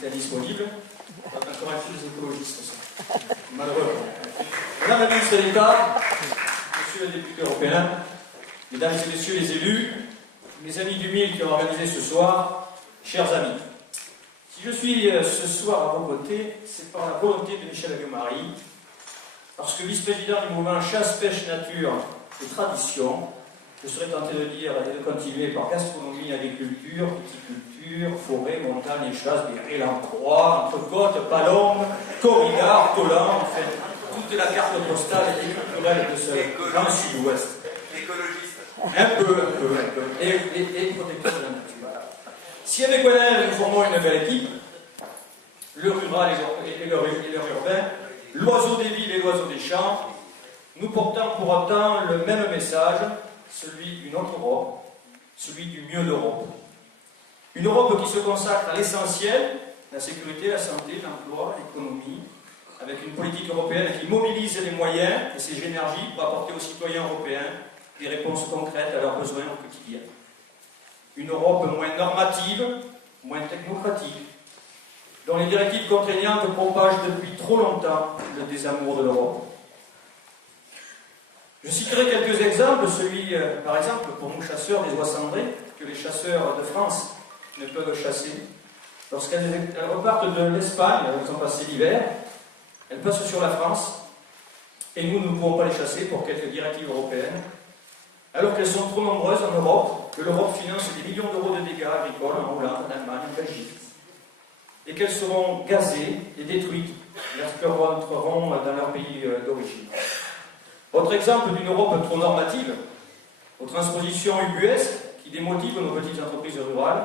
était indisponible. On va encore un des écologistes, ça. Malheureux. Madame la ministre d'État, monsieur le député européen, mesdames et messieurs les élus, mes amis du MIL qui ont organisé ce soir, chers amis, si je suis ce soir à vos côtés, c'est par la volonté de Michel Alliot-Marie, parce que vice-président du mouvement Chasse, Pêche, Nature et Tradition, je serais tenté de dire et de continuer par gastronomie, agriculture, viticulture, forêt, montagne et chasse, et l'endroit, entre côtes, Palombe, corridor, Tolan, en fait, toute la carte postale et culturelle de ce grand sud-ouest. Écologiste. Un peu. Et protecteur de la nature. Si avec Gwenel nous formons une belle équipe, le rural et le urbain, l'oiseau des villes et l'oiseau des champs, nous portons pour autant le même message, celui d'une autre Europe, celui du mieux d'Europe. Une Europe qui se consacre à l'essentiel, la sécurité, la santé, l'emploi, l'économie, avec une politique européenne qui mobilise les moyens et ses énergies pour apporter aux citoyens européens des réponses concrètes à leurs besoins au quotidien. Une Europe moins normative, moins technocratique, dont les directives contraignantes propagent depuis trop longtemps le désamour de l'Europe. Je citerai quelques exemples, celui, par exemple, pour nous chasseurs des oies cendrées, que les chasseurs de France ne peuvent chasser. Lorsqu'elles repartent de l'Espagne, elles ont passé l'hiver, elles passent sur la France, et nous ne pouvons pas les chasser pour quelques directives européennes, alors qu'elles sont trop nombreuses en Europe, que l'Europe finance des millions d'euros de dégâts agricoles en Hollande, en Allemagne, en Belgique, et qu'elles seront gazées et détruites lorsqu'elles rentreront dans leur pays d'origine. Autre exemple d'une Europe trop normative, aux transpositions ubuesques qui démotivent nos petites entreprises rurales,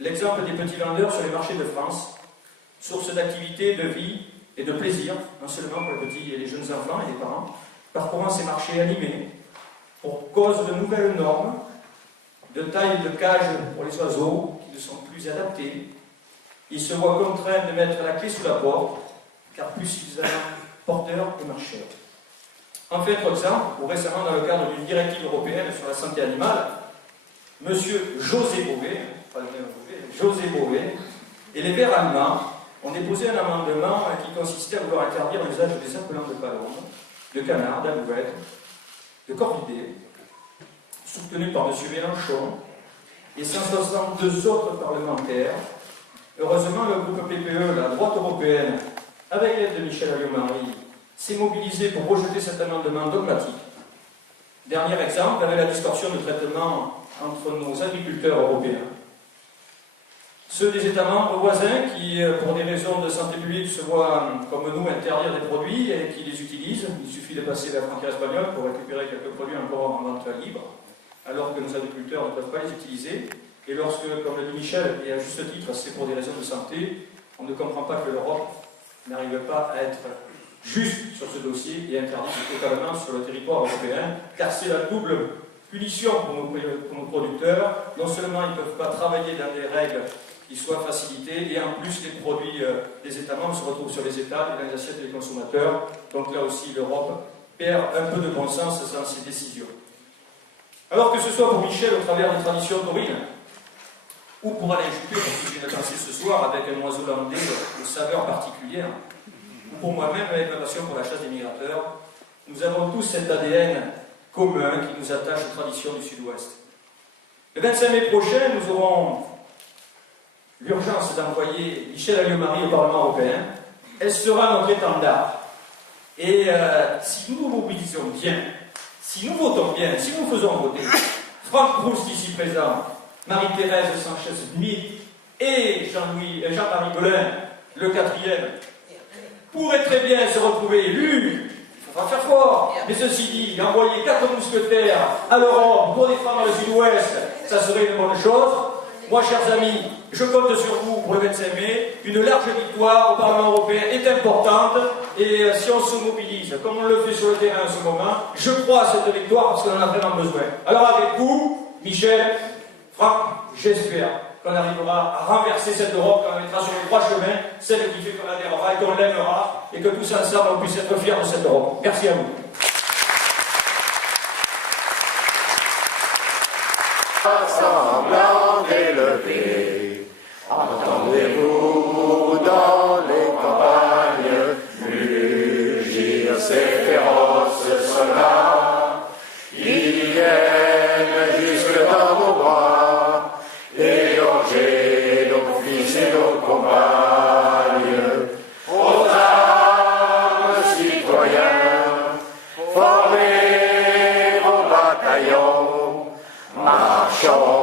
l'exemple des petits vendeurs sur les marchés de France, source d'activité, de vie et de plaisir, non seulement pour les petits et les jeunes enfants et les parents, parcourant ces marchés animés, pour cause de nouvelles normes, de taille de cage pour les oiseaux qui ne sont plus adaptés, ils se voient contraints de mettre la clé sous la porte, car plus suffisamment porteurs et marcheurs. Enfin, autre exemple, ou récemment dans le cadre d'une directive européenne sur la santé animale, M. José Bové, pas le même Bové, José Bové, et les Verts allemands ont déposé un amendement qui consistait à vouloir interdire l'usage des appelants de palombe, de canards, d'alouettes, de corvidés, soutenu par M. Mélenchon et 162 autres parlementaires. Heureusement, le groupe PPE, la droite européenne, avec l'aide de Michel Alliot-Marie, s'est mobilisé pour rejeter cet amendement dogmatique. Dernier exemple, avec la distorsion de traitement entre nos agriculteurs européens. Ceux des États membres voisins qui, pour des raisons de santé publique, se voient, comme nous, interdire des produits et qui les utilisent. Il suffit de passer la frontière espagnole pour récupérer quelques produits encore en vente libre, alors que nos agriculteurs ne peuvent pas les utiliser. Et lorsque, comme le dit Michel, et à juste titre, c'est pour des raisons de santé, on ne comprend pas que l'Europe n'arrive pas à être juste sur ce dossier et interdit totalement sur le territoire européen, car c'est la double punition pour nos producteurs. Non seulement ils ne peuvent pas travailler dans des règles qui soient facilitées, et en plus les produits des États membres se retrouvent sur les étals et dans les assiettes des consommateurs. Donc là aussi l'Europe perd un peu de bon sens dans ses décisions. Alors que ce soit pour Michel au travers des traditions taurines, ou pour Alain Juppé, parce que j'ai dansé ce soir avec un oiseau landais aux saveurs particulières, ou pour moi-même avec ma passion pour la chasse des migrateurs, nous avons tous cet ADN commun qui nous attache aux traditions du Sud-Ouest. Le 25 mai prochain, nous aurons l'urgence d'envoyer Michel Alliot-Marie au Parlement européen. Elle sera notre étendard. Et si nous nous mobilisons bien, si nous votons bien, si nous faisons voter Franck Proust ici présent, Marie-Thérèse Sanchez-Smith et Jean-Marie Belin, le quatrième, pourraient très bien se retrouver élus. Il faudra faire fort. Mais ceci dit, envoyer 4 mousquetaires à l'Europe pour défendre le Sud-Ouest, ça serait une bonne chose. Moi, chers amis, je compte sur vous pour le 25 mai. Une large victoire au Parlement européen est importante. Et si on se mobilise, comme on le fait sur le terrain en ce moment, je crois à cette victoire parce qu'on en a vraiment besoin. Alors avec vous, Michel, Franck, j'espère qu'on arrivera à renverser cette Europe, qu'on la mettra sur le droit chemin, celle qui fait qu'on adhérera et qu'on l'aimera, et que tous ensemble on puisse être fiers de cette Europe. Merci à vous. Semblant d'élever, entendez-vous Ciao.